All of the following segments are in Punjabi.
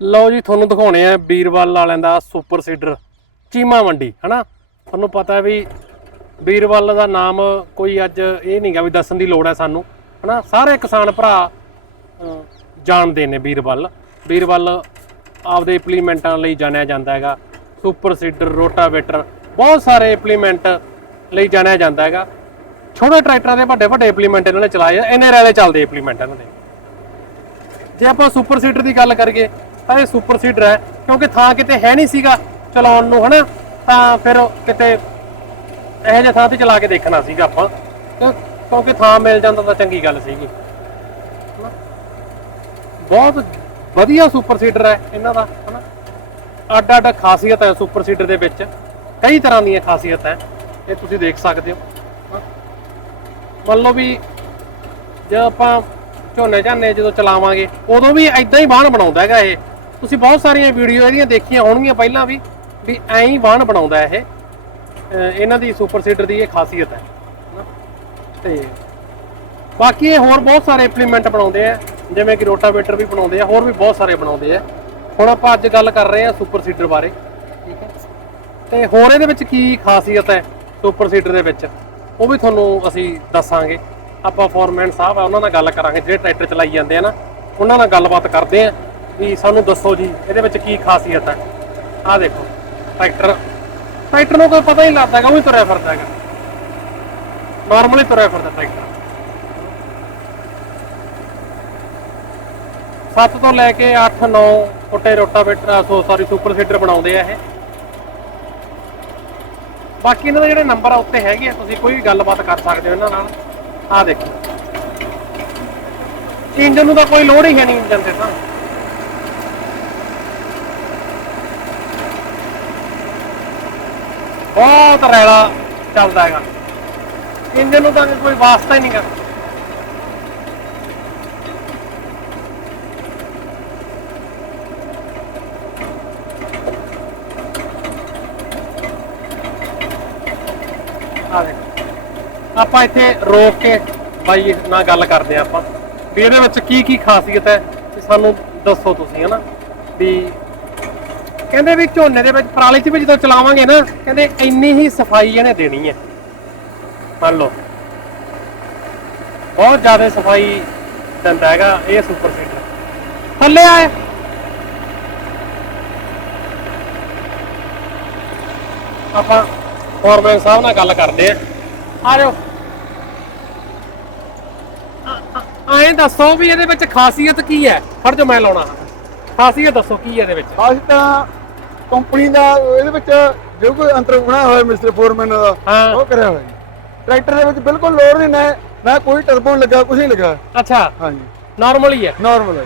ਲਓ ਜੀ, ਤੁਹਾਨੂੰ ਦਿਖਾਉਣੇ ਆ ਵੀਰਵਾਲ ਵਾਲਿਆਂ ਦਾ ਸੁਪਰ ਸੀਡਰ, ਚੀਮਾ ਮੰਡੀ, ਹਨਾ? ਤੁਹਾਨੂੰ ਪਤਾ ਹੈ ਵੀ ਵੀਰਵਾਲ ਦਾ ਨਾਮ ਕੋਈ ਅੱਜ ਇਹ ਨਹੀਂਗਾ ਵੀ ਦੱਸਣ ਦੀ ਲੋੜ ਹੈ ਸਾਨੂੰ, ਹਨਾ? ਸਾਰੇ ਕਿਸਾਨ ਭਰਾ ਜਾਣਦੇ ਨੇ ਵੀਰਵਾਲ ਵੀਰਵਾਲ ਆਪਦੇ ਇੰਪਲੀਮੈਂਟਾਂ ਲਈ ਜਾਣਿਆ ਜਾਂਦਾ ਹੈਗਾ, ਸੁਪਰ ਸੀਡਰ, ਰੋਟਾਵੇਟਰ, ਬਹੁਤ ਸਾਰੇ ਇੰਪਲੀਮੈਂਟ ਲਈ ਜਾਣਿਆ ਜਾਂਦਾ ਹੈਗਾ। ਛੋਟੇ ਟਰੈਕਟਰਾਂ ਦੇ ਵੱਡੇ ਵੱਡੇ ਇੰਪਲੀਮੈਂਟ ਇਹਨਾਂ ਨੇ ਚਲਾਏ ਆ, ਇੰਨੇ ਰੈਲੇ ਚੱਲਦੇ ਇੰਪਲੀਮੈਂਟ ਇਹਨਾਂ ਦੇ। ਜੇ ਆਪਾਂ ਸੁਪਰ ਸੀਡਰ ਦੀ ਗੱਲ ਕਰੀਏ ਤਾਂ ਇਹ ਸੁਪਰ ਸੀਡਰ ਹੈ, ਕਿਉਂਕਿ ਥਾਂ ਕਿਤੇ ਹੈ ਨਹੀਂ ਸੀਗਾ ਚਲਾਉਣ ਨੂੰ, ਹਨਾ? ਤਾਂ ਫਿਰ ਕਿਤੇ ਇਹੋ ਜਿਹੇ ਥਾਂ ਤੇ ਚਲਾ ਕੇ ਦੇਖਣਾ ਸੀਗਾ ਆਪਾਂ। ਕਿਉਂ- ਕਿਉਂਕਿ ਥਾਂ ਮਿਲ ਜਾਂਦਾ ਤਾਂ ਚੰਗੀ ਗੱਲ ਸੀਗੀ। ਹਨਾ। ਬਹੁਤ ਵਧੀਆ ਸੁਪਰ ਸੀਡਰ ਹੈ ਇਹਨਾਂ ਦਾ, ਹਨਾ? ਅੱਡ ਅੱਡ ਖਾਸੀਅਤ ਹੈ ਸੁਪਰ ਸੀਡਰ ਦੇ ਵਿੱਚ। ਕਈ ਤਰ੍ਹਾਂ ਦੀਆਂ ਖਾਸੀਅਤ ਹੈ, ਇਹ ਤੁਸੀਂ ਦੇਖ ਸਕਦੇ ਹੋ। ਹਾਂ। ਮੰਨ ਲਓ ਵੀ ਜੇ ਆਪਾਂ ਝੋਨੇ ਝਾਨੇ ਜਦੋਂ ਚਲਾਵਾਂਗੇ, ਉਦੋਂ ਵੀ ਐਦਾਂ ਹੀ ਬਾਣ ਬਣਾਉਂਦਾ ਹੈਗਾ ਇਹ। ਤੁਸੀਂ ਬਹੁਤ ਸਾਰੀਆਂ ਵੀਡੀਓ ਇਹਦੀਆਂ ਦੇਖੀਆਂ ਹੋਣਗੀਆਂ ਪਹਿਲਾਂ ਵੀ ਵੀ ਐਂ ਹੀ ਬਾਣ ਬਣਾਉਂਦਾ ਇਹ। ਇਹਨਾਂ ਦੀ ਸੁਪਰ ਸੀਡਰ ਦੀ ਇਹ ਖਾਸੀਅਤ ਹੈ। ਹਨਾ। ਤੇ ਬਾਕੀ ਇਹ ਹੋਰ ਬਹੁਤ ਸਾਰੇ ਇੰਪਲੀਮੈਂਟ ਬਣਾਉਂਦੇ ਆ, ਜਿਵੇਂ ਕਿ ਰੋਟਾਵੇਟਰ ਵੀ ਬਣਾਉਂਦੇ ਆ, ਹੋਰ ਵੀ ਬਹੁਤ ਸਾਰੇ ਬਣਾਉਂਦੇ ਆ। ਹੁਣ ਆਪਾਂ ਅੱਜ ਗੱਲ ਕਰ ਰਹੇ ਆ ਸੁਪਰ ਸੀਡਰ ਬਾਰੇ, ਠੀਕ ਹੈ। ਤੇ ਹੋਰ ਇਹਦੇ ਵਿੱਚ ਕੀ ਖਾਸੀਅਤ ਹੈ ਸੁਪਰ ਸੀਡਰ ਦੇ ਵਿੱਚ? ਉਹ ਵੀ ਤੁਹਾਨੂੰ ਅਸੀਂ ਦੱਸਾਂਗੇ। ਆਪਾਂ ਫੋਰਮੈਨ ਸਾਹਿਬ ਆ, ਉਹਨਾਂ ਨਾਲ ਗੱਲ ਕਰਾਂਗੇ, ਜਿਹੜੇ ਟਰੈਕਟਰ ਚਲਾਈ ਜਾਂਦੇ ਆ ਨਾ, ਉਹਨਾਂ ਨਾਲ ਗੱਲਬਾਤ ਕਰਦੇ ਆ। ਵੀ ਸਾਨੂੰ ਦੱਸੋ ਜੀ, ਇਹਦੇ ਵਿੱਚ ਕੀ ਖਾਸੀਅਤ ਹੈ? ਆਹ ਦੇਖੋ, ਟਰੈਕਟਰ। ਟਰੈਕਟਰ ਨੂੰ ਕੋਈ ਪਤਾ ਹੀ ਨਹੀਂ ਲੱਗਦਾ ਹੈਗਾ, ਉਹ ਹੀ ਤੁਰਿਆ ਫਿਰਦਾ ਹੈਗਾ। ਨਾਰਮਲੀ ਤੁਰਿਆ ਫਿਰਦਾ ਟਰੈਕਟਰ। 7 ਤੋਂ ਲੈ ਕੇ 8 9 ਫੁੱਟੇ rotavator so sorry super seeder ਬਣਾਉਂਦੇ ਆ ਇਹ। ਬਾਕੀ ਇਹਨਾਂ ਦੇ ਜਿਹੜੇ ਨੰਬਰ ਆ, ਉੱਤੇ ਹੈਗੇ ਆ, ਤੁਸੀਂ ਕੋਈ ਵੀ ਗੱਲਬਾਤ ਕਰ ਸਕਦੇ ਹੋ ਇਹਨਾਂ ਨਾਲ। ਆਹ ਦੇਖੋ। ਇੰਜਨ ਨੂੰ ਤਾਂ ਕੋਈ ਲੋੜ ਹੀ ਹੈ ਨਹੀਂ ਇੰਜਨ ਤੇ ਤਾਂ। ਬਹੁਤ ਰੈਲਾ ਚੱਲਦਾ ਹੈਗਾ। ਇੰਜਨ ਨੂੰ ਤਾਂ ਕੋਈ ਵਾਸਤਾ ਹੀ ਨਹੀਂ ਕਰਦਾ ਆ ਦੇਖੋ, ਆਪਾਂ ਇੱਥੇ ਰੋਕ ਕੇ ਬਾਈ ਨਾਲ ਗੱਲ ਕਰਦੇ ਆ ਆਪਾਂ। ਵੀ ਇਹਦੇ ਵਿੱਚ ਕੀ ਕੀ ਖਾਸੀਅਤ ਹੈ ਤੇ ਸਾਨੂੰ ਦੱਸੋ ਤੁਸੀਂ ਹਨਾ, ਵੀ ਕਹਿੰਦੇ ਵੀ ਝੋਨੇ ਦੇ ਵਿੱਚ, ਪਰਾਲੀ 'ਚ ਵੀ ਜਦੋਂ ਚਲਾਵਾਂਗੇ ਨਾ, ਕਹਿੰਦੇ ਇੰਨੀ ਹੀ ਸਫ਼ਾਈ ਇਹਨੇ ਦੇਣੀ ਹੈ। ਮੰਨ ਲਓ। ਬਹੁਤ ਜ਼ਿਆਦਾ ਸਫ਼ਾਈ ਦਿੰਦਾ ਹੈਗਾ ਇਹ ਸੁਪਰ ਸੀਡਰ। ਥੱਲੇ ਆਏ। ਆਪਾਂ ਫੋਰਮੈਨ ਸਾਹਿਬ ਨਾਲ ਗੱਲ ਕਰਦੇ ਆ ਆ ਜਾਓ ਆਏ ਦੱਸੋ ਵੀ ਇਹਦੇ ਵਿੱਚ ਖਾਸੀਅਤ ਕੀ ਹੈ? ਫੜ ਜੋ ਮੈਂ ਲਾਉਣਾ। ਖਾਸੀਅਤ ਦੱਸੋ ਕੀ ਹੈ ਇਹਦੇ ਵਿੱਚ? ਅੱਜ ਤਾਂ ਕੰਪਨੀ ਦਾ ਇਹਦੇ ਵਿੱਚ ਜੋ ਕੋਈ ਅੰਤਰ ਬਣਾਇਆ ਹੋਇਆ ਮਿਸਟਰ ਫੋਰਮੈਨ ਦਾ ਹਾਂ। ਉਹ ਕਰਿਆ ਹੋਇਆ ਜੀ। ਟਰੈਕਟਰ ਦੇ ਵਿੱਚ ਬਿਲਕੁਲ ਲੋਡ ਨਹੀਂ ਨਾ ਨਾ ਕੋਈ ਟਰਬੋ ਲੱਗਾ ਕੁਝ ਨਹੀਂ ਲੱਗਾ। ਅੱਛਾ। ਹਾਂਜੀ। ਨਾਰਮਲ ਹੀ ਹੈ। ਨਾਰਮਲ ਹੈ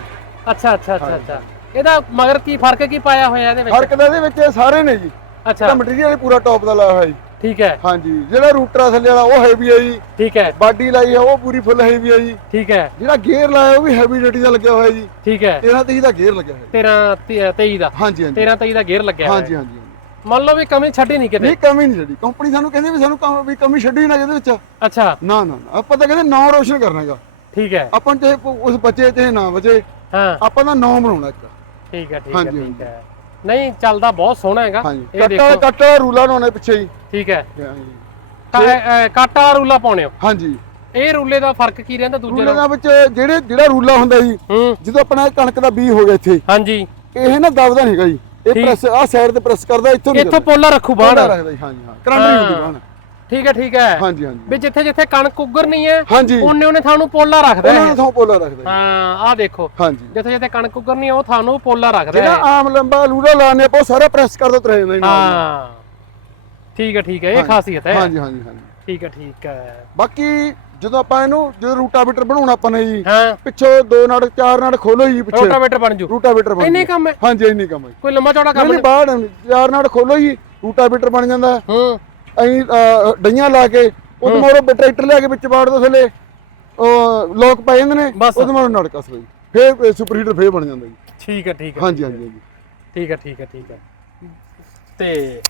ਅੱਛਾ ਅੱਛਾ ਅੱਛਾ ਅੱਛਾ। ਇਹਦਾ ਮਗਰ ਕੀ ਫ਼ਰਕ ਕੀ ਪਾਇਆ ਹੋਇਆ ਇਹਦੇ ਵਿੱਚ? ਫ਼ਰਕ ਤਾਂ ਇਹਦੇ ਵਿੱਚ ਸਾਰੇ ਨੇ ਜੀ। ਅੱਛਾ। ਇਹਦਾ ਮਟੀਰੀਅਲ ਪੂਰਾ ਟੌਪ ਦਾ ਲਾਇਆ ਹੋਇਆ ਜੀ। ਠੀਕ ਹੈ। ਹਾਂਜੀ ਜਿਹੜਾ ਰੂਟਰ ਆ ਥੱਲੇ ਵਾਲਾ ਉਹ ਹੈਵੀ ਹੈ ਜੀ। ਠੀਕ ਹੈ। ਬਾਡੀ ਲਾਈ ਹੈ ਉਹ ਪੂਰੀ ਫੁੱਲ ਹੈਵੀ ਹੈ ਜੀ। ਠੀਕ ਹੈ। ਜਿਹੜਾ ਗੇਅਰ ਲਾਇਆ ਉਹ ਵੀ ਹੈਵੀ ਡਿਊਟੀ ਦਾ ਲੱਗਿਆ ਹੋਇਆ ਜੀ। ਠੀਕ ਹੈ। 13 23 ਦਾ ਗੇਅਰ ਲੱਗਿਆ ਹੋਇਆ। 13 23 ਦਾ। ਹਾਂਜੀ ਹਾਂਜੀ। 13 23 ਦਾ ਗੇਅਰ ਲੱਗਿਆ ਹਾਂਜੀ ਹੋਇਆ ਹਾਂਜੀ। ਮੰਨ ਲਓ ਵੀ ਕਮੀ ਛੱਡੀ ਨਹੀਂ ਕਿਤੇ। ਨਹੀਂ ਕਮੀ ਨਹੀਂ ਛੱਡੀ। ਕੰਪਨੀ ਸਾਨੂੰ ਕਹਿੰਦੀ ਵੀ ਸਾਨੂੰ ਕੰਮ- ਵੀ ਕਮੀ ਛੱਡੀ ਨਾ ਇਹਦੇ ਵਿੱਚ। ਅੱਛਾ। ਨਾ ਨਾ ਨਾ, ਆਪਾਂ ਤਾਂ ਕਹਿੰਦੇ ਨਾਮ ਰੋਸ਼ਨ ਕਰਨਾ ਹੈਗਾ। ਠੀਕ ਹੈ। ਆਪਾਂ ਨੂੰ ਚਾਹੇ ਉਸ ਬੱਚੇ ਚਾਹੇ ਨਾ ਬਚੇ। ਹਾਂ। ਆਪਾਂ ਦਾ ਨਾਮ ਬਣਾਉਣਾ ਇੱਕ। ਠੀਕ ਹੈ ਠੀਕ ਹੈ ਹਾਂਜੀ, ਠੀਕ ਹੈ। ਨਹੀਂ ਚੱਲਦਾ ਬਹੁਤ ਸੋਹਣਾ ਹੈਗਾ। ਇਹ ਕੱਟਾ ਦੇਖੋ। ਕੱਟਾ ਰੂਲਾ ਲਾਉਣਾ ਪਿੱਛੇ ਹੀ ਠੀਕ ਹੈ। ਹਾਂਜੀ। ਤਾਂ ਇਹ, ਇਹ ਕੱਟ ਵਾਲਾ ਰੂਲਾ ਪਾਉਣੇ ਹੋ? ਹਾਂਜੀ। ਇਹ ਰੂਲੇ ਦਾ ਫ਼ਰਕ ਕੀ ਰਹਿੰਦਾ ਦੂਜੇ ਰੂਲੇ ਨਾਲ? ਦੇ ਵਿੱਚ ਜਿਹੜੇ ਜਿਹੜਾ ਰੂਲਾ ਹੁੰਦਾ ਜੀ ਹੂੰ। ਜਦੋਂ ਆਪਣਾ ਕਣਕ ਦਾ ਬੀਜ ਹੋ ਗਿਆ ਇੱਥੇ ਹਾਂਜੀ। ਇਹ ਨਾ ਦਬਦਾ ਨਹੀਂਗਾ ਜੀ। ਇਹ ਠੀਕ। ਪ੍ਰੈਸ ਆਹ ਸਾਈਡ ਤੇ ਪ੍ਰੈਸ ਕਰਦਾ ਇੱਥੋਂ ਨਹੀਂ ਇੱਥੋਂ ਪੋਲਾ ਰੱਖੂ ਬਾਣ। ਬਾਹਰ ਰੱਖਦਾ ਜੀ ਹਾਂਜੀ ਹਾਂ। ਕਰੰਟ ਨਹੀਂ ਹੁੰਦੀ ਬਾਹਰ ਠੀਕ ਹੈ ਠੀਕ ਹੈ। ਹਾਂਜੀ ਹਾਂਜੀ। ਵੀ ਜਿੱਥੇ ਜਿੱਥੇ ਕਣਕ ਉੱਗਰਨੀ ਹੈ ਹਾਂਜੀ। ਉਹਨੇ ਉਹਨੇ ਥਾਨੂੰ ਪੋਲਾ ਰੱਖਦਾ ਉਹਨਾਂ ਹੈ ਨੂੰ ਥਾਂ ਪੋਲਾ ਰੱਖਦਾ। ਹਾਂ। ਆਹ ਦੇਖੋ। ਹਾਂਜੀ। ਜਿੱਥੇ ਜਿੱਥੇ ਕਣਕ ਉੱਗਰਨੀ ਹੈ ਉਹ ਥਾਨੂੰ ਪੋਲਾ ਰੱਖਦਾ ਜਿਹੜਾ ਹੈ। ਆਮ ਲੰਬਾ ਲੂੜਾ ਲਾਣੇ ਆਪਾਂ ਉਹ ਸਾਰਾ ਪ੍ਰੈਸ ਕਰਦਾ ਤੁਰ ਜਾਂਦਾ ਜੀ ਨਾਲ। ਹਾਂ। ਠੀਕ ਹੈ ਠੀਕ ਹੈ ਇਹ ਹਾਂਜੀ। ਖਾਸੀਅਤ ਹੈ। ਹਾਂਜੀ ਹਾਂਜੀ ਹਾਂਜੀ। ਠੀਕ ਹੈ ਠੀਕ ਹੈ। ਬਾਕੀ ਜਦੋਂ ਆਪਾਂ ਇਹਨੂੰ ਜਦੋਂ ਰੂਟਾਵੀਟਰ ਬਣਾਉਣਾ ਆਪਾਂ ਨੇ ਜੀ ਹਾਂ। ਪਿੱਛੋਂ ਦੋ ਨਾੜ ਚਾਰ ਨਾੜ ਖੋਲੋ ਜੀ ਪਿੱਛੇ। ਰੋਟਾਵੇਟਰ ਬਣ ਜੂ। ਰੂਟਾਵੀਟਰ ਬਣ ਇੰਨੇ। ਕੰਮ ਹੈ? ਹਾਂਜੀ ਇੰਨੀ ਕੰਮ ਹੈ। ਕੋਈ ਲੰਮਾ ਚੌੜਾ ਕੰਮ ਨਹੀਂ ਬਾਹਰ ਚਾਰ ਨਾੜ ਖੋਲੋ ਜੀ ਰੂਟਾਵੀਟਰ ਬਣ ਜਾਂਦਾ। ਹੈ। ਹੂੰ। ਅਸੀਂ ਅਹ, ਡਈਆਂ ਲਾ ਕੇ ਉਹਦੇ ਮੋਰੋਂ ਟਰੈਕਟਰ ਲਿਆ ਕੇ ਵਿੱਚ ਬਾੜ ਦੋ ਥੱਲੇ। ਉਹ ਲੋਕ ਪੈ ਜਾਂਦੇ ਨੇ ਬਸ। ਉਹਦੇ ਮੋਰੋਂ ਨੜ ਕਸ ਲਈ ਫੇਰ ਸੁਪਰ ਹੀਟਰ ਫੇਰ ਬਣ ਜਾਂਦਾ ਜੀ। ਠੀਕ ਹੈ ਠੀਕ ਹੈ। ਹਾਂਜੀ ਹਾਂਜੀ ਹਾਂਜੀ। ਠੀਕ ਹੈ ਠੀਕ ਹੈ ਠੀਕ ਹੈ। ਤੇ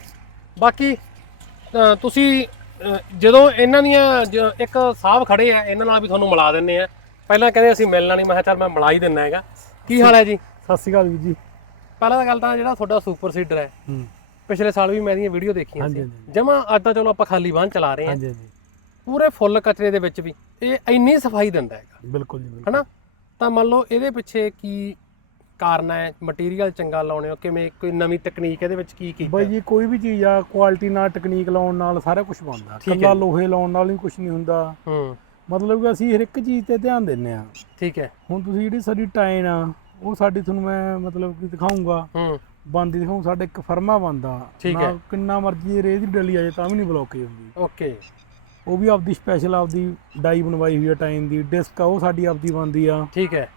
ਬਾਕੀ ਅ, ਤੁਸੀਂ ਅ, ਜਦੋਂ ਇਹਨਾਂ ਦੀਆਂ ਜ- ਇੱਕ ਸਾਹਿਬ ਖੜੇ ਆ ਇਹਨਾਂ ਨਾਲ ਵੀ ਤੁਹਾਨੂੰ ਮਿਲਾ ਦਿੰਨੇ ਆ। ਪਹਿਲਾਂ ਕਹਿੰਦੇ ਅਸੀਂ ਮਿਲਣਾ ਨਹੀਂ ਮੈਂ ਕਿਹਾ ਚੱਲ ਮੈਂ ਮਿਲਾ ਹੀ ਦਿੰਨਾ ਹੈਗਾ। ਕੀ ਹਾਲ ਹੈ ਜੀ? ਸਤਿ ਸ਼੍ਰੀ ਅਕਾਲ ਵੀਰ ਜੀ। ਪਹਿਲਾਂ ਤਾਂ ਗੱਲ ਤਾਂ ਜਿਹੜਾ ਤੁਹਾਡਾ ਸੁਪਰ ਸੀਡਰ ਹੈ ਹੂੰ। ਪਿਛਲੇ ਸਾਲ ਵੀ ਮੈਂ ਇਹਦੀਆਂ ਵੀਡੀਓ ਦੇਖੀਆਂ ਸੀ। ਜਮਾ ਅੱਜ ਤਾਂ ਚਲੋ ਆਪਾਂ ਖਾਲੀ ਬਾਹਨ ਚਲਾ ਰਹੇ ਹਾਂ। ਹਾਂਜੀ ਹਾਂਜੀ। ਪੂਰੇ ਫੁੱਲ ਕਚਰੇ ਦੇ ਵਿੱਚ ਵੀ। ਇਹ ਇੰਨੀ ਸਫ਼ਾਈ ਦਿੰਦਾ ਹੈਗਾ। ਬਿਲਕੁਲ ਜੀ ਹਨਾ? ਤਾਂ ਮੰਨ ਲਓ ਇਹਦੇ ਪਿੱਛੇ ਕੀ ਕਾਰਨ ਹੈ? ਮਟੀਰੀਅਲ ਚੰਗਾ ਲਾਉਣੇ ਹੋ? ਕਿਵੇਂ ਕੋਈ ਨਵੀਂ ਤਕਨੀਕ ਇਹਦੇ ਵਿੱਚ ਕੀ ਕੀਤਾ? ਬਾਈ ਜੀ ਕੋਈ ਵੀ ਚੀਜ਼ ਆ ਕੁਆਲਿਟੀ ਨਾਲ ਟੈਕਨੀਕ ਲਾਉਣ ਨਾਲ ਸਾਰਾ ਕੁਝ ਬਣਦਾ। ਹੈ ਕੱਲਾ। ਲੋਹੇ ਲਾਉਣ ਨਾਲ ਨਹੀਂ ਕੁਝ ਨਹੀਂ ਹੁੰਦਾ। ਹੂੰ। ਮਤਲਬ ਕਿ ਅਸੀਂ ਹਰ ਇੱਕ ਚੀਜ਼ ਤੇ ਧਿਆਨ ਦਿੰਨੇ ਆ ਠੀਕ ਹੈ। ਹੁਣ ਤੁਸੀਂ ਜਿਹੜੀ ਸਾਡੀ ਟਾਈਨ ਆ ਉਹ ਸਾਡੀ ਤੁਹਾਨੂੰ ਮੈਂ ਮਤਲਬ ਕਿ ਦਿਖਾਉਂਗਾ ਹੂੰ। ਬੰਦੀ ਦਿਖਾਉਂ ਸਾਡੇ ਇੱਕ ਫਰਮਾ ਬੰਦਾ ਠੀਕ ਹੈ। ਕਿੰਨਾ ਮਰਜ਼ੀ ਰੇਹ ਦੀ ਡਲੀ ਆ ਜਾਏ ਤਾਂ ਵੀ ਨਹੀਂ ਬਲੌਕੇਜ ਹੁੰਦੀ। ਓਕੇ। ਉਹ ਵੀ ਆਪਦੀ ਸਪੈਸ਼ਲ ਆਪਦੀ ਡਾਈ ਬਣਵਾਈ ਹੋਈ ਆ ਟਾਈਨ ਦੀ। ਡਿਸਕ ਆ ਉਹ ਸਾਡੀ ਆਪਦੀ ਬਣਦੀ ਆ। ਠੀਕ ਹੈ।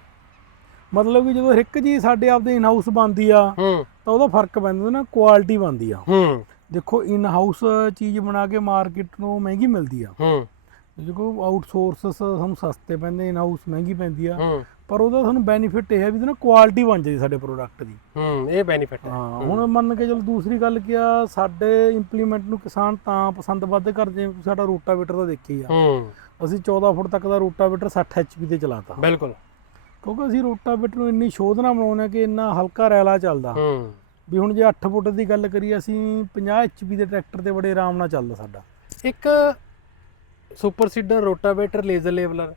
ਮਤਲਬ ਕਿ ਜਦੋਂ ਹਰ ਇੱਕ ਚੀਜ਼ ਸਾਡੇ ਆਪਦੇ ਇਨ ਹਾਊਸ ਬਣਦੀ ਆ ਹੂੰ। ਤਾਂ ਉਹਦਾ ਫ਼ਰਕ ਪੈਂਦਾ ਨਾ ਕੁਆਲਿਟੀ ਬਣਦੀ ਆ। ਹੂੰ। ਦੇਖੋ ਇਨ ਹਾਊਸ ਚੀਜ਼ ਬਣਾ ਕੇ ਮਾਰਕੀਟ ਨੂੰ ਮਹਿੰਗੀ ਮਿਲਦੀ ਆ। ਹੂੰ। ਦੇਖੋ ਆਊਟਸੋਰਸਸ ਸਾਨੂੰ ਸਸਤੇ ਪੈਂਦੇ ਇਨ ਹਾਊਸ ਮਹਿੰਗੀ ਪੈਂਦੀ ਆ। ਹੂੰ। ਪਰ ਉਹਦਾ ਸਾਨੂੰ ਬੈਨੀਫਿਟ ਇਹ ਹੈ ਵੀ ਇਹਦੇ ਨਾਲ ਕੁਆਲਿਟੀ ਬਣ ਜਾਂਦੀ ਸਾਡੇ ਪ੍ਰੋਡਕਟ ਦੀ। ਹੂੰ ਇਹ ਬੈਨੀਫਿਟ ਹੈ। ਹਾਂ ਹੁਣ ਮੰਨ ਕੇ ਚਲੋ ਦੂਸਰੀ ਗੱਲ ਕੀ ਆ ਸਾਡੇ ਇੰਪਲੀਮੈਂਟ ਨੂੰ ਕਿਸਾਨ ਤਾਂ ਪਸੰਦ ਵੱਧ ਕਰਦੇ ਆ, ਸਾਡਾ ਰੋਟਾਵੇਟਰ ਦਾ ਦੇਖੀ ਆ। ਹੂੰ। ਅਸੀਂ 14 ਫੁੱਟ ਤੱਕ ਦਾ ਰੋਟਾਵੇਟਰ 60 ਐਚਪੀ ਤੇ ਚਲਾਤਾ। ਬਿਲਕੁਲ। ਕਿਉਂਕਿ ਅਸੀਂ ਰੋਟਾਵੇਟਰ ਨੂੰ ਇੰਨੀ ਸ਼ੋਧਨਾ ਬਣਾਉਂਦੇ ਆ ਕਿ ਇੰਨਾ ਹਲਕਾ ਰੈਲਾ ਚੱਲਦਾ। ਹੂੰ। ਵੀ ਹੁਣ ਜੇ 8 ਫੁੱਟ ਦੀ ਗੱਲ ਕਰੀਏ ਅਸੀਂ 50 ਐਚਪੀ ਦੇ ਟਰੈਕਟਰ ਤੇ ਬੜੇ ਆਰਾਮ ਨਾਲ ਚੱਲਦਾ ਸਾਡਾ। ਇੱਕ super seeder rotavator laser leveller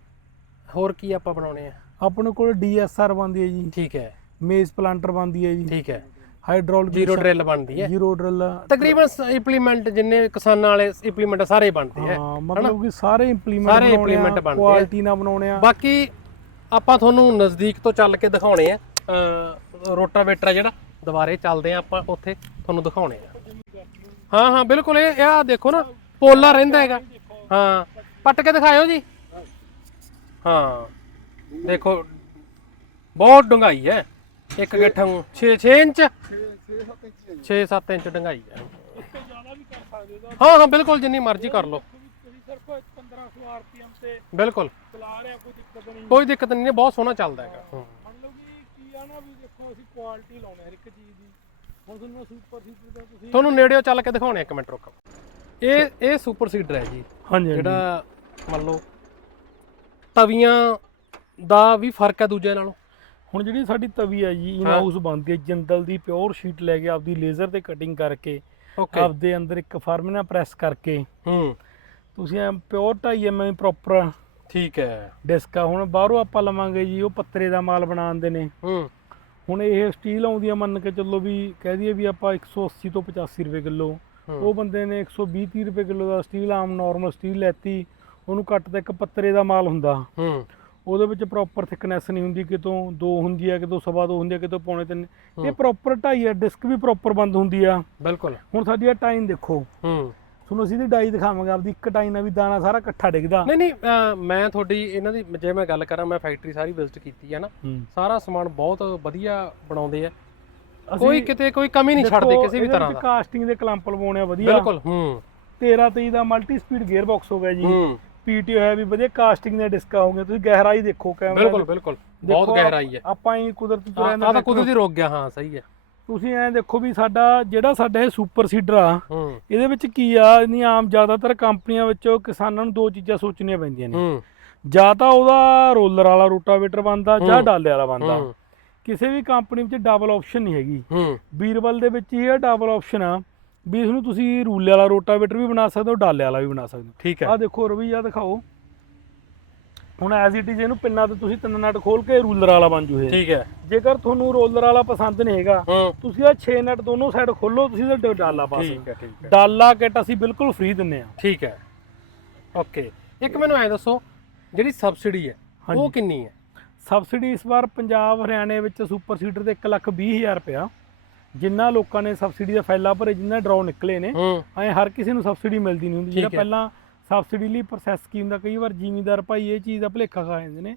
ਹੋਰ ਕੀ ਆਪਾਂ ਬਣਾਉਣੇ ਆ? ਆਪਣੇ ਕੋਲ ਡੀਐਸਆਰ ਬੰਦੀ ਹੈ ਜੀ। ਠੀਕ ਹੈ। ਮੇਜ਼ ਪਲਾਂਟਰ ਬੰਦੀ ਹੈ ਜੀ। ਠੀਕ ਹੈ। ਹਾਈਡ੍ਰੋਲਿਕ ਜ਼ੀਰੋ ਡਰਿਲ ਬਣਦੀ ਹੈ। ਜ਼ੀਰੋ ਡਰਿਲ ਤਕਰੀਬਨ ਇੰਪਲੀਮੈਂਟ ਜਿੰਨੇ ਕਿਸਾਨਾਂ ਵਾਲੇ ਇੰਪਲੀਮੈਂਟ ਸਾਰੇ ਬਣਦੇ ਆ। ਹਾਂ ਮਤਲਬ ਕਿ ਸਾਰੇ ਇੰਪਲੀਮੈਂਟ ਸਾਰੇ implement ਬਣਦੇ ਆ। ਕੁਆਲਿਟੀ ਨਾਲ ਬਣਾਉਣੇ ਆ। ਬਾਕੀ ਆਪਾਂ ਤੁਹਾਨੂੰ ਨਜ਼ਦੀਕ ਤੋਂ ਚੱਲ ਕੇ ਦਿਖਾਉਣੇ ਆ। ਰੋਟਾਵੇਟਰ ਜਿਹੜਾ ਦੁਬਾਰੇ ਚੱਲਦੇ ਆ ਆਪਾਂ ਉੱਥੇ ਤੁਹਾਨੂੰ ਦਿਖਾਉਣੇ ਆ। ਹਾਂ ਹਾਂ ਬਿਲਕੁਲ ਇਹ ਆ ਦੇਖੋ ਨਾ ਪੋਲਾ ਰਹਿੰਦਾ ਹੈਗਾ। ਹਾਂ ਪੱਟ ਕੇ ਦਿਖਾਇਓ ਜੀ। ਹਾਂ। ਦੇਖੋ ਬਹੁਤ ਡੂੰਘਾਈ ਹੈ। ਇੱਕ ਗੱਠਾਂ 6 6 ਇੰਚ 6-7 ਇੰਚ ਡੂੰਘਾਈ ਹੈ। ਹਾਂ ਹਾਂ ਬਿਲਕੁਲ ਜਿੰਨੀ ਮਰਜ਼ੀ ਕਰ ਲਓ। ਸਿਰਫ 1500 ਆਰਪੀਐਮ ਤੇ ਬਿਲਕੁਲ। ਕੋਈ ਦਿੱਕਤ ਨਹੀਂ। ਕੋਈ ਦਿੱਕਤ ਨਹੀਂ ਹੈ ਬਹੁਤ ਸੋਹਣਾ ਚੱਲਦਾ ਹੈਗਾ। ਮਤਲਬ ਕਿ ਕੀ ਆ ਨਾ ਵੀ ਦੇਖੋ ਅਸੀਂ ਕੁਆਲਿਟੀ ਲਾਉਣੇ ਹਰ ਇੱਕ ਚੀਜ਼ ਦੀ। ਹੁਣ ਤੁਹਾਨੂੰ ਸੁਪਰ ਸੀਟਰ ਦਾ ਤੁਸੀਂ ਤੁਹਾਨੂੰ ਨੇੜਿਓਂ ਚੱਲ ਕੇ ਦਿਖਾਉਣੇ ਇੱਕ ਮਿੰਟ ਰੁਕੋ। ਇਹ ਇਹ ਸੁਪਰ ਸੀਡਰ ਹੈ ਜੀ। ਹਾਂਜੀ। ਜਿਹੜਾ ਮੰਨ ਲਓ ਤਵੀਆਂ ਦਾ ਵੀ ਫ਼ਰਕ ਹੈ ਦੂਜੇ ਨਾਲੋਂ। ਹੁਣ ਜਿਹੜੀ ਸਾਡੀ ਤਵੀ ਆ ਜੀ ਇਨ। ਹਾਊਸ ਬਣਦੀ ਹੈ ਜਿੰਦਲ ਦੀ ਪਿਓਰ ਸ਼ੀਟ ਲੈ ਕੇ ਆਪਦੀ ਲੇਜ਼ਰ ਤੇ ਕਟਿੰਗ ਕਰਕੇ ਆਪਦੇ ਅੰਦਰ ਇੱਕ ਫਰਮ ਨਾਲ ਪ੍ਰੈਸ ਕਰਕੇ। ਹੂੰ। ਤੁਸੀਂ ਐ ਪਿਓਰ 2.5 ਐਮਐਮ ਪ੍ਰੋਪਰ ਠੀਕ ਹੈ। ਡਿਸਕ ਆ। ਹੁਣ ਬਾਹਰੋਂ ਆਪਾਂ ਲਵਾਂਗੇ ਜੀ ਉਹ ਪੱਤਰੇ ਦਾ ਮਾਲ ਬਣਾਉਂਦੇ ਨੇ। ਹੂੰ। ਹੁਣ ਇਹ ਸਟੀਲ ਆਉਂਦੀ ਆ ਮੰਨ ਕੇ ਚੱਲੋ ਵੀ ਕਹਿ ਦਈਏ ਵੀ ਆਪਾਂ 180 ਤੋਂ 85 ਰੁਪਏ ਕਿਲੋ। ਉਹ ਬੰਦੇ ਨੇ 120 30 ਰੁਪਏ ਕਿਲੋ ਦਾ ਸਟੀਲ ਆਮ ਨਾਰਮਲ ਸਟੀਲ ਲੈਤੀ। ਉਹਨੂੰ ਕੱਟ ਤੇ ਇੱਕ ਪੱਤਰੇ ਦਾ ਮਾਲ ਹੁੰਦਾ। ਹੂੰ। ਉਹਦੇ ਵਿੱਚ ਪ੍ਰੋਪਰ ਥਿਕਨੈਸ ਨਹੀਂ ਹੁੰਦੀ ਕਿਤੋਂ ਦੋ ਹੁੰਦੀ ਆ ਕਿਤੋਂ ਸਵਾ ਦੋ ਹੁੰਦੀ ਆ ਕਿਤੋਂ ਪੌਣੇ ਤਿੰਨ। ਇਹ ਹੂੰ। ਪ੍ਰੋਪਰ ਢਾਈ ਆ ਡਿਸਕ ਵੀ ਪ੍ਰੋਪਰ ਬੰਦ ਹੁੰਦੀ ਆ। ਬਿਲਕੁਲ। ਹੁਣ ਸਾਡੀ ਇਹ ਟਾਈਮ ਦੇਖੋ। ਹੂੰ। ਤੁਹਾਨੂੰ ਅਸੀਂ ਦੀ ਡਾਈ ਦਿਖਾਵਾਂਗੇ ਆਪਦੀ ਇੱਕ ਟਾਈਮ ਨਾਲ ਵੀ ਦਾਣਾ ਸਾਰਾ ਇਕੱਠਾ ਡਿੱਗਦਾ। ਨਹੀਂ ਨਹੀਂ ਮੈਂ ਤੁਹਾਡੀ ਇਹਨਾਂ ਦੀ ਜੇ ਮੈਂ ਗੱਲ ਕਰਾਂ ਮੈਂ ਫੈਕਟਰੀ ਸਾਰੀ ਵਿਜ਼ਿਟ ਕੀਤੀ ਹੈ ਨਾ। ਸਾਰਾ ਸਮਾਨ ਬਹੁਤ ਵਧੀਆ ਬਣਾਉਂਦੇ ਆ। ਕੋਈ ਕਿਤੇ ਕੋਈ ਕਮੀ ਨਹੀਂ ਛੱਡਦੇ ਕਿਸੇ ਵੀ ਤਰ੍ਹਾਂ ਦਾ। ਕਾਸਟਿੰਗ ਦੇ ਕਲੰਪ ਲਵਾਉਣੇ ਆ ਵਧੀਆ। ਬਿਲਕੁਲ ਹੂੰ। 13 23 ਦਾ ਮਲਟੀ ਸਪੀਡ ਗੇਅਰ ਬਾਕਸ ਹੋ ਗਿਆ ਜੀ। ਹੂੰ। ਪੀਟੀ ਹੋਇਆ ਵੀ ਵਧੀਆ ਕਾਸਟਿੰਗ ਦੇ ਡਿਸਕਾ ਹੋ ਗਿਆ ਤੁਸੀਂ ਗਹਿਰਾਈ ਦੇਖੋ ਕੈਮਰਾ ਬਿਲਕੁਲ ਬਿਲਕੁਲ। ਬਹੁਤ ਗਹਿਰਾਈ ਹੈ। ਆਪਾਂ ਹੀ ਕੁਦਰਤੀ ਆ ਤੁਰਿਆ ਤਾਂ ਕੁਦਰਤੀ ਰੁਕ ਗਿਆ ਹਾਂ ਸਹੀ ਹੈ। ਤੁਸੀਂ ਐ ਦੇਖੋ ਵੀ ਸਾਡਾ ਜਿਹੜਾ ਸਾਡਾ ਇਹ ਸੁਪਰ ਸੀਡਰ ਆ ਇਹਦੇ ਵਿੱਚ ਕੀ ਆ ਇਹਦੀਆਂ ਆਮ ਜ਼ਿਆਦਾਤਰ ਕੰਪਨੀਆਂ ਵਿੱਚ ਕਿਸਾਨਾਂ ਨੂੰ ਦੋ ਚੀਜ਼ਾਂ ਸੋਚਣੀਆਂ ਪੈਂਦੀਆਂ ਨੇ। ਜਾਂ ਤਾਂ ਉਹਦਾ ਰੋਲਰ ਵਾਲਾ ਰੋਟਾਵੇਟਰ ਬਣਦਾ ਜਾਂ। ਡਾਲੇ ਵਾਲਾ ਬਣਦਾ। ਹੂੰ। ਕਿਸੇ ਵੀ ਕੰਪਨੀ ਵਿੱਚ ਡਬਲ ਆਪਸ਼ਨ ਨਹੀਂ ਹੈਗੀ। ਬੀਰਬਲ ਦੇ ਵਿੱਚ ਹੀ ਇਹ ਡਬਲ ਆਪਸ਼ਨ ਆ। ਵੀ ਇਸ ਨੂੰ ਤੁਸੀਂ ਰੂਲੇ ਵਾਲਾ ਰੋਟਾਵੇਟਰ ਵੀ ਬਣਾ ਸਕਦੇ ਹੋ ਡਾਲੇ ਵਾਲਾ ਵੀ ਬਣਾ ਸਕਦੇ ਹੋ। ਠੀਕ ਹੈ। ਆਹ ਦੇਖੋ ਰਵੀ ਆ ਦਿਖਾਓ। ਹੁਣ ਐਜ਼ ਇਟ ਇਜ਼ ਇਹਨੂੰ ਪਿੰਨਾਂ ਤੇ ਤੁਸੀਂ ਤਿੰਨ ਨਟ ਖੋਲ ਕੇ ਰੂਲਰ ਵਾਲਾ ਬਣ ਜੂ ਇਹ। ਠੀਕ ਹੈ। ਜੇਕਰ ਤੁਹਾਨੂੰ ਰੋਲਰ ਵਾਲਾ ਪਸੰਦ ਨਹੀਂ ਹੈਗਾ ਤੁਸੀਂ ਆ 6 ਨਟ ਦੋਨੋਂ ਸਾਈਡ ਖੋਲੋ ਤੁਸੀਂ ਇਹਦਾ ਡਾਲਾ ਪਾ ਸਕਦੇ ਹੈ। ਡਾਲਾ ਕਿਟ ਅਸੀਂ ਬਿਲਕੁਲ ਫ੍ਰੀ ਦਿੰਨੇ ਆ ਠੀਕ ਹੈ। ਓਕੇ ਇੱਕ ਮੈਨੂੰ ਐ ਦੱਸੋ ਜਿਹੜੀ ਸਬਸਿਡੀ ਹੈ ਉਹ। ਕਿੰਨੀ ਹੈ? ਸਬਸਿਡੀ ਇਸ ਵਾਰ ਪੰਜਾਬ ਹਰਿਆਣੇ ਵਿੱਚ ਸੁਪਰ ਸੀਡਰ ਤੇ 1 ਲੱਖ 20 ਹਜ਼ਾਰ ਰੁਪਇਆ। ਜਿੰਨਾ ਲੋਕਾਂ ਨੇ ਸਬਸਿਡੀ ਦਾ ਫਾਇਲਾ ਭਰੇ ਜਿੰਨਾ ਡਰਾਅ ਨਿਕਲੇ ਨੇ ਐ ਹਰ ਕਿਸੇ ਨੂੰ ਸਬਸਿਡੀ ਮਿਲਦੀ ਨਹੀਂ ਹੁੰਦੀ। ਜਿਹੜਾ। ਪਹਿਲਾਂ ਸਬਸਿਡੀ ਲਈ ਪ੍ਰੋਸੈਸ ਕੀ ਹੁੰਦਾ ਕਈ ਵਾਰ ਜ਼ਿਮੀਂਦਾਰ ਭਾਈ ਇਹ ਚੀਜ਼ ਦਾ ਭੁਲੇਖਾ ਖਾ ਜਾਂਦੇ ਨੇ।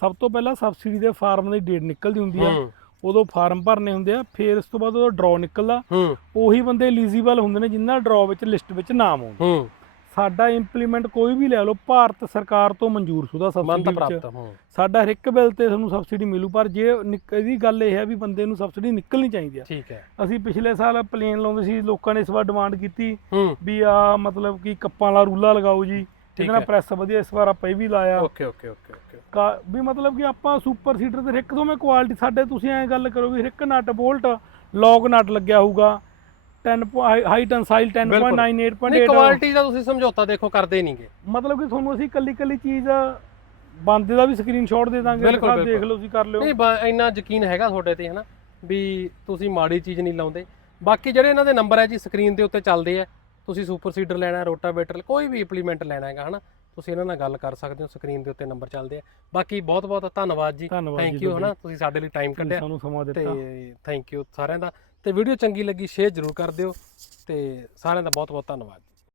ਸਭ ਤੋਂ ਪਹਿਲਾਂ ਸਬਸਿਡੀ ਦੇ ਫਾਰਮ ਦੀ ਡੇਟ ਨਿਕਲਦੀ ਹੁੰਦੀ ਆ। ਉਦੋਂ ਫਾਰਮ ਭਰਨੇ ਹੁੰਦੇ ਆ ਫਿਰ ਉਸ ਤੋਂ ਬਾਅਦ ਉਹਦਾ ਡਰਾਅ ਨਿਕਲਦਾ। ਉਹੀ ਬੰਦੇ ਐਲੀਜੀਬਲ ਹੁੰਦੇ ਨੇ ਜਿਨ੍ਹਾਂ ਡਰਾਅ ਵਿੱਚ ਲਿਸਟ ਵਿੱਚ ਨਾਮ ਆਉਂਦਾ। ਸਾਡਾ ਇੰਪਲੀਮੈਂਟ ਕੋਈ ਵੀ ਲੈ ਲਓ ਭਾਰਤ ਸਰਕਾਰ ਤੋਂ ਮਨਜ਼ੂਰ ਸ਼ੁਦਾ ਮੰਤ ਸਬਸਿਡੀ ਪ੍ਰਾਪਤ ਵਿੱਚ ਸਾਡਾ ਹਰ ਇੱਕ ਬਿੱਲ ਤੇ ਤੁਹਾਨੂੰ ਸਬਸਿਡੀ ਮਿਲੂ ਪਰ ਜੇ ਇਹਦੀ ਗੱਲ ਇਹ ਹੈ ਵੀ ਬੰਦੇ ਨੂੰ ਸਬਸਿਡੀ ਨਿਕਲਣੀ ਚਾਹੀਦੀ ਆ। ਠੀਕ ਹੈ। ਅਸੀਂ ਪਿਛਲੇ ਸਾਲ ਪਲੇਨ ਲਾਉਂਦੇ ਸੀ ਲੋਕਾਂ ਨੇ ਇਸ ਵਾਰ ਡਿਮਾਂਡ ਕੀਤੀ ਵੀ ਆ ਮਤਲਬ ਕਿ ਕੱਪਾਂ ਵਾਲਾ ਰੂਲਾ ਲਗਾਓ ਜੀ ਜਿਹਦੇ ਨਾਲ। ਪ੍ਰੈਸ ਵਧੀਆ ਇਸ ਵਾਰ ਆਪਾਂ ਇਹ ਵੀ ਲਾਇਆ। ਓਕੇ ਓਕੇ ਓਕੇ ਵੀ ਮਤਲਬ ਕਿ ਆਪਾਂ ਸੁਪਰ ਸੀਡਰ ਦੇ ਇੱਕ ਤੋਂ ਮੈਂ ਕੁਆਲਿਟੀ ਸਾਡੇ ਤੁਸੀਂ ਐਂ ਗੱਲ ਕਰੋ ਵੀ ਇੱਕ ਨਟ ਬੋਲਟ ਲੌਗ ਨਟ ਲੱਗਿਆ ਹੋਊਗਾ। 10 ਹਾਈ ਟੈਂਸਾਈਲ 10.98 ਨਹੀਂ 8.8 ਕੁਆਲਿਟੀ ਦਾ ਤੁਸੀਂ ਸਮਝੌਤਾ ਦੇਖੋ ਕਰਦੇ ਨਹੀਂਗੇ ਮਤਲਬ ਕਿ ਤੁਹਾਨੂੰ ਅਸੀਂ ਕੱਲੀ ਕੱਲੀ ਚੀਜ਼ ਬੰਦੇ ਦਾ ਵੀ ਸਕਰੀਨਸ਼ਾਟ ਦੇ ਦਾਂਗੇ ਬਿਲਕੁਲ, ਦਿਖਾ-। ਲਓ ਤੁਸੀਂ ਕਰ ਲਿਓ। ਨਹੀਂ ਇੰਨਾ ਯਕੀਨ ਹੈਗਾ ਤੁਹਾਡੇ ਤੇ ਹਨਾ ਵੀ ਤੁਸੀਂ ਮਾੜੀ ਚੀਜ਼ ਨਹੀਂ ਲਾਉਂਦੇ। ਬਾਕੀ ਜਿਹੜੇ ਇਹਨਾਂ ਦੇ ਨੰਬਰ ਹੈ ਜੀ ਸਕਰੀਨ ਦੇ ਉੱਤੇ ਚੱਲਦੇ ਆ। ਤੁਸੀਂ ਸੁਪਰ ਸੀਡਰ ਲੈਣਾ ਰੋਟਾਵੇਟਰ ਕੋਈ ਵੀ ਇੰਪਲੀਮੈਂਟ ਲੈਣਾ ਹੈਗਾ ਹਨਾ ਤੁਸੀਂ ਇਹਨਾਂ ਨਾਲ ਗੱਲ ਕਰ ਸਕਦੇ ਹੋ ਸਕਰੀਨ ਦੇ ਉੱਤੇ ਨੰਬਰ ਚੱਲਦੇ ਆ। ਬਾਕੀ ਬਹੁਤ ਬਹੁਤ ਧੰਨਵਾਦ ਜੀ ਥੈਂਕ ਯੂ। ਹਨਾ ਤੁਸੀਂ ਸਾਡੇ ਲਈ ਟਾਈਮ ਤੁਸੀਂ ਕੱਢਿਆ। ਸਾਨੂੰ ਸਮਾਂ ਤੇ ਦਿੱਤਾ ਥੈਂਕ ਯੂ ਸਾਰਿਆਂ ਦਾ। ਤੇ ਵੀਡੀਓ ਚੰਗੀ ਲੱਗੀ ਸ਼ੇਅਰ ਜ਼ਰੂਰ ਕਰ ਦਿਓ ਤੇ ਸਾਰਿਆਂ ਦਾ ਬਹੁਤ ਬਹੁਤ ਧੰਨਵਾਦ।